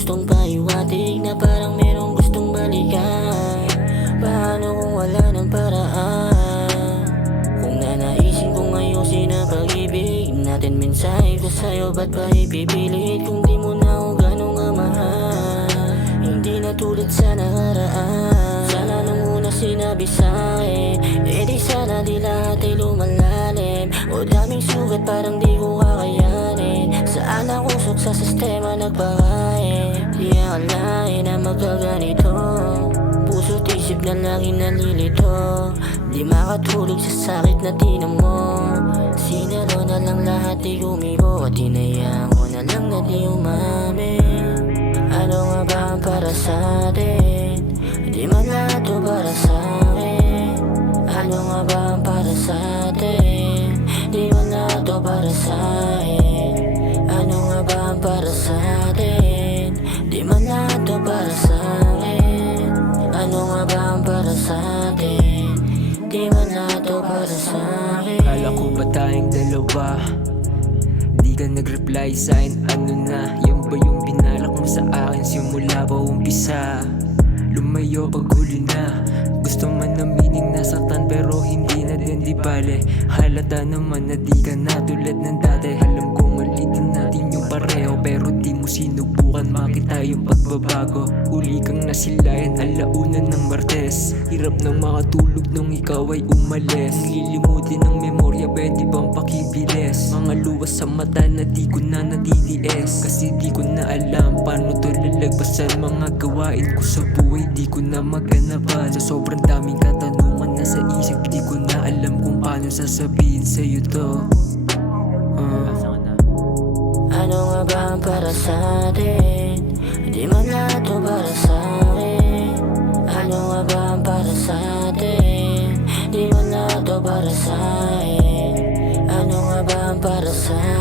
gustong paiwatig na parang merong gustong balikan. Paano kung wala ng paraan? Kung nanaisin kong ayusin ang pag-ibig natin, mensahe ko sa'yo, ba't pa ipipilit kung di mo na ako ganong amahal? Hindi na tulad sa nakaraan. Sana nung una sinabi sa'kin, di sana di lahat ay lumalalim. O daming sugat parang di ko kakayanin. Saan ang usok sa sistema nagpakain? Di akalain na magkaganito. Puso't isip na laging nalilito. Di makatulog sa sakit na tinan mo. Sinalo na lang lahat, di gumibo. At hinayaan ko na lang na di umamin. Ano nga ba ang para sa atin? Di man lahat o para sa akin. Ano nga ba ang para sa atin? Di man lahat o para sa akin. Ano nga ba ang para sa atin? Di man lahat o para sa akin. Ano nga ba ang para sa atin? Di man lahat o para sa akin. Kala ko ba tayong dalawa? Di ka nag-reply sa'kin, ano na? Yan ba yung binalak mo sa akin simula pa umpisa? Lumayo pag huli na. Gusto man aminin nasaktan pero hindi na din di bale. Halata naman na di ka na tulad ng dati. Alam ko mali din natin yung pareho, pero di mo sinubukan makita yung pagbabago. Uli kang nasilayan alauna ng Martes. Hirap nang makatulog nung ikaw ay umalis. Nililimutin ng memorya, pwede bang pakibilis? Mga luwas sa mata na di ko na natitiis. Kasi di ko na alam paano to lalagpasan. Mga gawain ko sa buhay di ko na maganapan. Sa sobrang daming katanungan na sa isip, di ko na alam kung paano sasabihin sa'yo to. Ano nga ba ang para sa atin? Di man lahat o para sa akin. Ano nga ba ang para sa atin? Di man lahat o para sa akin. Ano nga ba ang para sa akin?